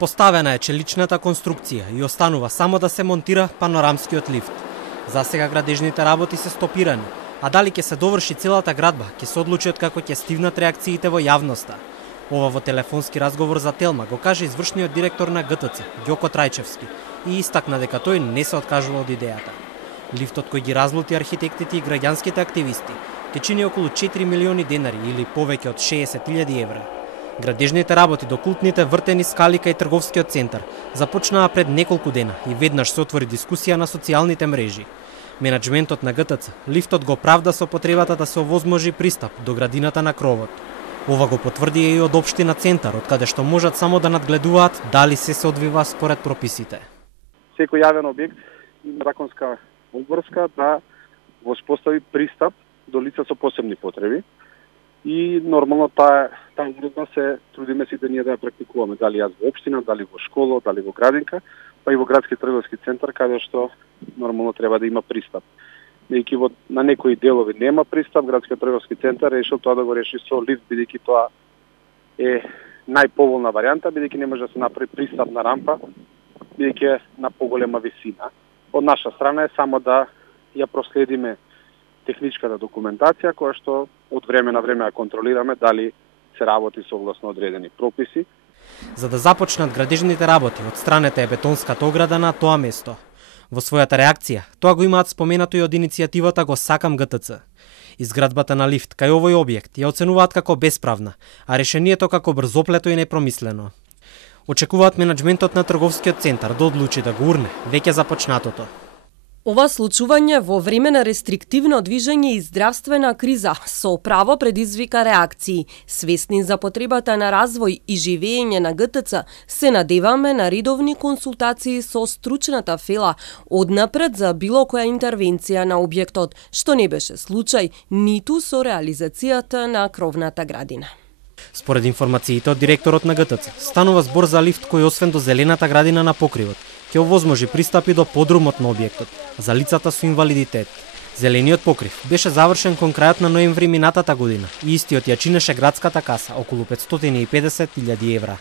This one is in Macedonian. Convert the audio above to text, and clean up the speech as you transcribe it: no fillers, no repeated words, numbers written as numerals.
Поставена е челичната конструкција и останува само да се монтира панорамскиот лифт. За сега градежните работи се стопирани, а дали ќе се доврши целата градба, ќе се одлучи од како ќе стивнат реакциите во јавноста. Ова во телефонски разговор за Телма го каже извршниот директор на ГТЦ, Ѓоко Трајчевски, и истакна дека тој не се откажува од идејата. Лифтот кој ги разлути архитектите и граѓанските активисти ќе чини околу 4 милиони денари или повеќе од 60.000 евра. Градежните работи до култните вртени скали кај трговскиот центар започнаа пред неколку дена и веднаш се отвори дискусија на социјалните мрежи. Менаџментот на ГТЦ лифтот го правда со потребата да се овозможи пристап до градината на кровот. Ова го потврди и од општина Центар, од каде што можат само да надгледуваат дали се одвива според прописите. Секој јавен објект има законска обврска да го спостави пристап до лица со посебни потреби. И нормално таа уредба се трудиме сите ние да ја практикуваме, дали јас во општина, дали во школа, дали во градинка, па и во градски трговски центар каде што нормално треба да има пристап. Бидејќи на некои делови нема пристап, градскиот трговски центар решил тоа да го реши со лифт, бидејќи тоа е најповолна варијанта, бидејќи не може да се направи пристапна рампа, бидејќи е на поголема висина. Од наша страна е само да ја проследиме техничката документација, која што од време на време ја контролираме дали се работи согласно одредени прописи. За да започнат градежните работи, отстранета е бетонската ограда на тоа место. Во својата реакција, тоа го имаат споменато и од иницијативата Го сакам ГТЦ. Изградбата на лифт кај овој објект ја оценуваат како бесправна, а решението како брзоплето и непромислено. Очекуваат менаџментот на трговскиот центар да одлучи да го урне веќе започнатото. Ова случување во време на рестриктивно движење и здравствена криза со право предизвика реакции. Свесни за потребата на развој и живење на ГТЦ, се надеваме на редовни консултации со стручната фела однапред за било која интервенција на објектот, што не беше случај ниту со реализацијата на кровната градина. Според информациите од директорот на ГТЦ, станува збор за лифт кој освен до зелената градина на покривот, ќе овозможи пристапи до подрумот на објектот за лицата со инвалидитет. Зелениот покрив беше завршен кон крајот на ноември минатата година и истиот ја чинеше градската каса околу 550.000 евра.